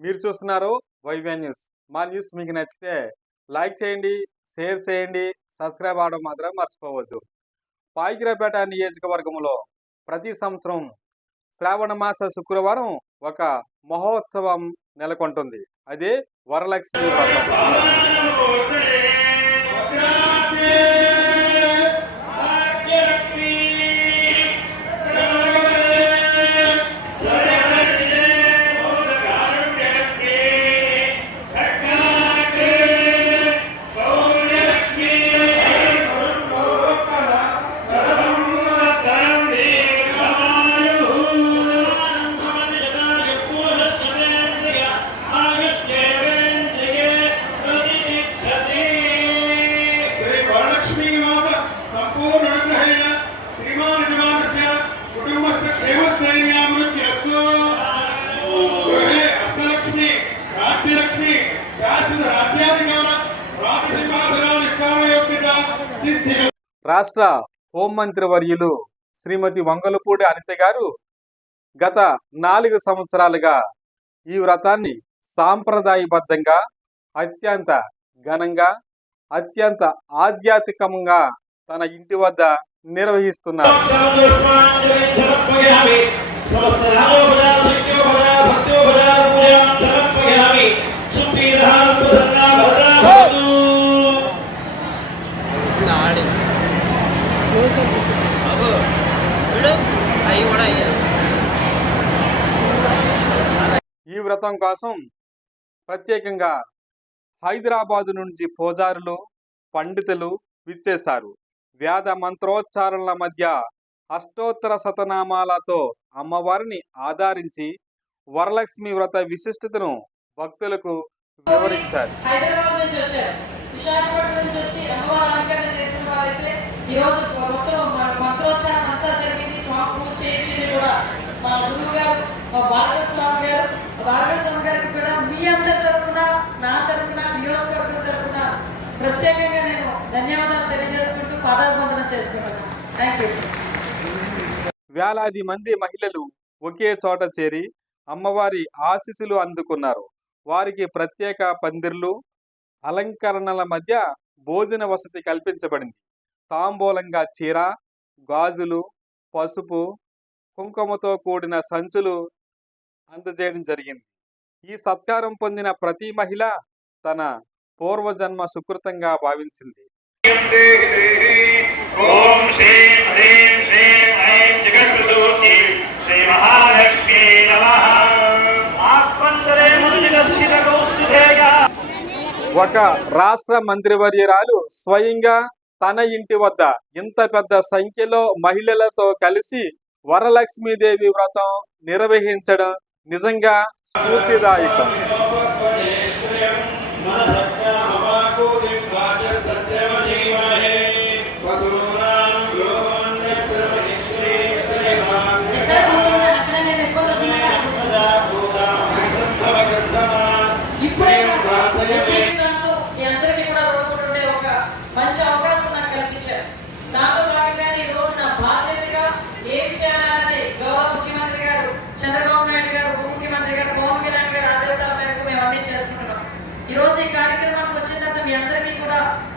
మీరు చూస్తున్నారు వైవే న్యూస్. మా న్యూస్ మీకు నచ్చితే లైక్ చేయండి, షేర్ చేయండి, సబ్స్క్రైబ్ అవడం మాత్రం మర్చిపోవద్దు. పాయికిరాపేట నియోజకవర్గంలో ప్రతి సంవత్సరం శ్రావణ మాస శుక్రవారం ఒక మహోత్సవం నెలకొంటుంది. అదే వరలక్ష్మి వ్రతం. రాష్ట్ర హోంమంత్రి వర్యులు శ్రీమతి వంగలపూడి అనిత గారు గత 4 సంవత్సరాలుగా ఈ వ్రతాన్ని సాంప్రదాయబద్ధంగా అత్యంత ఘనంగా అత్యంత ఆధ్యాత్మికంగా తన ఇంటి వద్ద నిర్వహిస్తున్నారు. ఈ వ్రతం కోసం ప్రత్యేకంగా హైదరాబాదు నుంచి పూజారులు పండితులు విచ్చేశారు. వేద మంత్రోచ్చారణల మధ్య అష్టోత్తర శతనామాలతో అమ్మవారిని ఆధారించి వరలక్ష్మి వ్రత విశిష్టతను భక్తులకు వివరించారు. ప్రత్యేకంగా నేను ధన్యవాదాలు తెలియజేసుకుంటూ పాదాభివందన చేసుకుంటున్నాను. Thank you. వేలాది మంది మహిళలు ఒకే చోట చేరి అమ్మవారి ఆశీస్సులు అందుకున్నారు. వారికి ప్రత్యేక పందిర్లు అలంకరణల మధ్య భోజన వసతి కల్పించబడింది. తాంబూలంగా చీర, గాజులు, పసుపు, కుంకుమతో కూడిన సంచులు అందజేయడం జరిగింది. ఈ సత్కారం పొందిన ప్రతి మహిళ తన పూర్వజన్మ సుకృతంగా భావించింది. ఒక రాష్ట్ర మంత్రివర్యురాలు స్వయంగా తన ఇంటి వద్ద ఇంత పెద్ద సంఖ్యలో మహిళలతో కలిసి వరలక్ష్మీదేవి వ్రతం నిర్వహించడం నిజంగా స్ఫూర్తిదాయకం.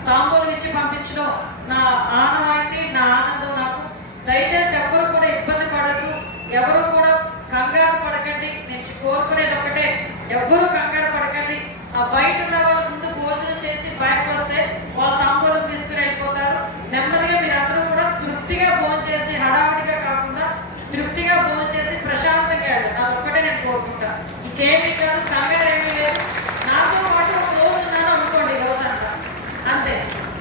తాంబూలం ఇచ్చి పంపించడం నా ఆనవాయితీ, నా ఆనందం. నాకు దయచేసి ఎవరు కూడా ఇబ్బంది పడద్దు, ఎవరు కూడా కంగారు పడకండి. నేను కోరుకునేది ఒకటే, ఎవరు కంగారు పడకండి. ఆ బయట ఉన్న వాళ్ళ ముందు భోజనం చేసి బయటకు వస్తే వాళ్ళ తాంబూలం తీసుకుని వెళ్ళిపోతారు. నెమ్మదిగా మీరు అందరూ కూడా తృప్తిగా భోజనం చేసి, హడావిడిగా కాకుండా తృప్తిగా భోజనం చేసి ప్రశాంతంగా వెళ్ళండి. అది ఒక్కటే నేను కోరుకుంటాను. ఇంకేమీ కాదు, కంగారు ఏమీ లేదు. నాతో పాటు ఒక రోజు ఉన్నాను అనుకోండి, రోజు అంట అంతే.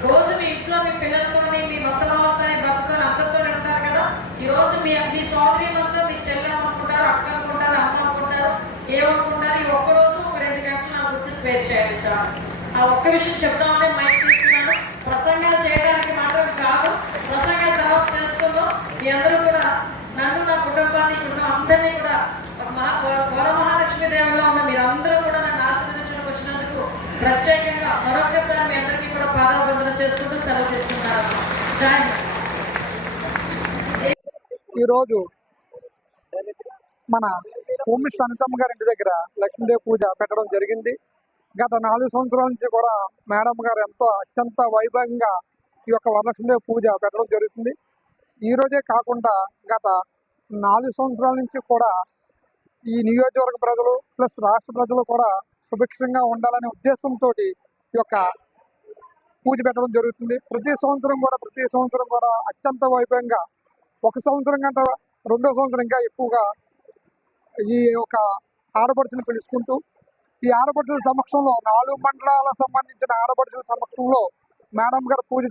రోజు మీ ఇంట్లో మీ పిల్లలతో మీ మొత్తలతో భక్తులు అందరితో ఉంటారు కదా. ఈ రోజు మీ సోదరి మొత్తం మీ చెల్లె అనుకుంటారు, అక్క అనుకుంటారు, అమ్మ అనుకుంటారు, ఏమనుకుంటారు. ఈ ఒక్కరోజు ఒక 2 గంటలు నా గురించి స్పేర్ చేయాలి. చాలు. ఆ ఒక్క విషయం చెప్దామని మైక్ తీసుకున్నాను. ప్రసంగాలు చేయడానికి మాత్రం కాదు, ప్రసంగాల తర్వాత చేసుకుందాం. మీ అందరూ కూడా నన్ను, నా కుటుంబాన్ని, కుటుంబం అందరినీ కూడా వరమహాలక్ష్మి దేవుల్లో ఉన్న మీరందరూ కూడా నన్ను ఆశీర్వదించడానికి వచ్చినందుకు ప్రత్యేకంగా మరొకసారి మీ అందరికీ కూడా పాదాభివందన చేసుకుంటూ సెలవు తీసుకుంటారు. ఈరోజు మన భూమిష్ట అనితమ్మ గారి ఇంటి దగ్గర లక్ష్మీదేవి పూజ పెట్టడం జరిగింది. గత 4 సంవత్సరాల నుంచి కూడా మేడం గారు ఎంతో అత్యంత వైభవంగా ఈ యొక్క వరలక్ష్మీదేవి పూజ పెట్టడం జరుగుతుంది. ఈ రోజే కాకుండా గత 4 సంవత్సరాల నుంచి కూడా ఈ నియోజకవర్గ ప్రజలు ప్లస్ రాష్ట్ర ప్రజలు కూడా సుభిక్షంగా ఉండాలనే ఉద్దేశంతో ఈ యొక్క పూజ పెట్టడం జరుగుతుంది. ప్రతి సంవత్సరం కూడా అత్యంత వైభవంగా, ఒక సంవత్సరం కంటే రెండో సంవత్సరం ఇంకా ఎక్కువగా ఈ యొక్క ఆడపడుచుని పిలుచుకుంటూ, ఈ ఆడపడుచుల సమక్షంలో 4 మండలాల సంబంధించిన ఆడపడుచుల సమక్షంలో మేడం గారు పూజ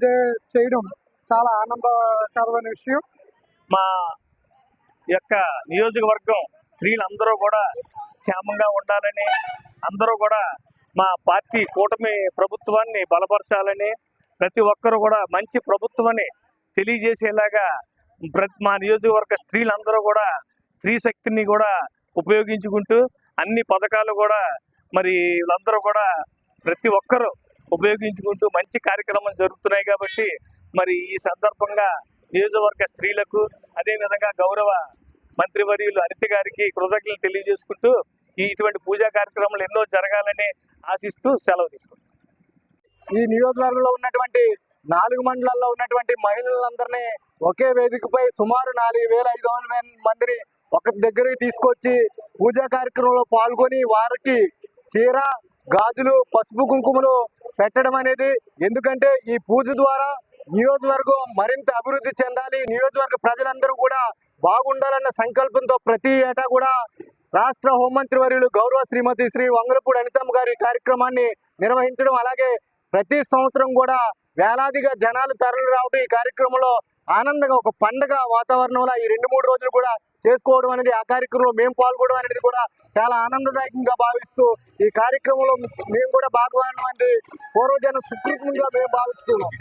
చేయడం చాలా ఆనందకరమైన విషయం. మా యొక్క నియోజకవర్గం స్త్రీలందరూ కూడా క్షేమంగా ఉండాలని, అందరూ కూడా మా పార్టీ కూటమి ప్రభుత్వాన్ని బలపరచాలని, ప్రతి ఒక్కరు కూడా మంచి ప్రభుత్వాన్ని తెలియజేసేలాగా మా నియోజకవర్గ స్త్రీలందరూ కూడా స్త్రీ శక్తిని కూడా ఉపయోగించుకుంటూ అన్ని పథకాలు కూడా మరి వీళ్ళందరూ కూడా ప్రతి ఒక్కరూ ఉపయోగించుకుంటూ మంచి కార్యక్రమం జరుగుతున్నాయి. కాబట్టి మరి ఈ సందర్భంగా నియోజకవర్గ స్త్రీలకు, అదేవిధంగా గౌరవ మంత్రివర్యులు అనిత గారికి కృతజ్ఞతలు తెలియజేసుకుంటూ ఇటువంటి పూజా కార్యక్రమాలు ఎన్నో జరగాలని ఆశిస్తూ సెలవు తీసుకుంటాం. ఈ నియోజకవర్గంలో ఉన్నటువంటి 4 మండలాల్లో ఉన్నటువంటి మహిళలందరినీ ఒకే వేదికపై సుమారు 4,500 మందిని ఒక దగ్గరికి తీసుకొచ్చి పూజా కార్యక్రమంలో పాల్గొని వారికి చీర, గాజులు, పసుపు కుంకుమలు పెట్టడం అనేది, ఎందుకంటే ఈ పూజ ద్వారా నియోజకవర్గం మరింత అభివృద్ధి చెందాలి, నియోజకవర్గ ప్రజలందరూ కూడా బాగుండాలన్న సంకల్పంతో ప్రతి ఏటా కూడా రాష్ట్ర హోంమంత్రి వర్యులు గౌరవ శ్రీమతి శ్రీ వంగలపూడి అనితమ్మ గారి కార్యక్రమాన్ని నిర్వహించడం, అలాగే ప్రతి సంవత్సరం కూడా వేలాదిగా జనాలు తరలి రావడం, ఈ కార్యక్రమంలో ఆనందంగా ఒక పండగ వాతావరణంలో ఈ 2-3 రోజులు కూడా చేసుకోవడం అనేది, ఆ కార్యక్రమంలో మేము పాల్గొనడం అనేది కూడా చాలా ఆనందదాయకంగా భావిస్తూ ఈ కార్యక్రమంలో మేము కూడా భాగస్వామ్యం పూర్వజన సుకృతంగా మేము భావిస్తున్నాం.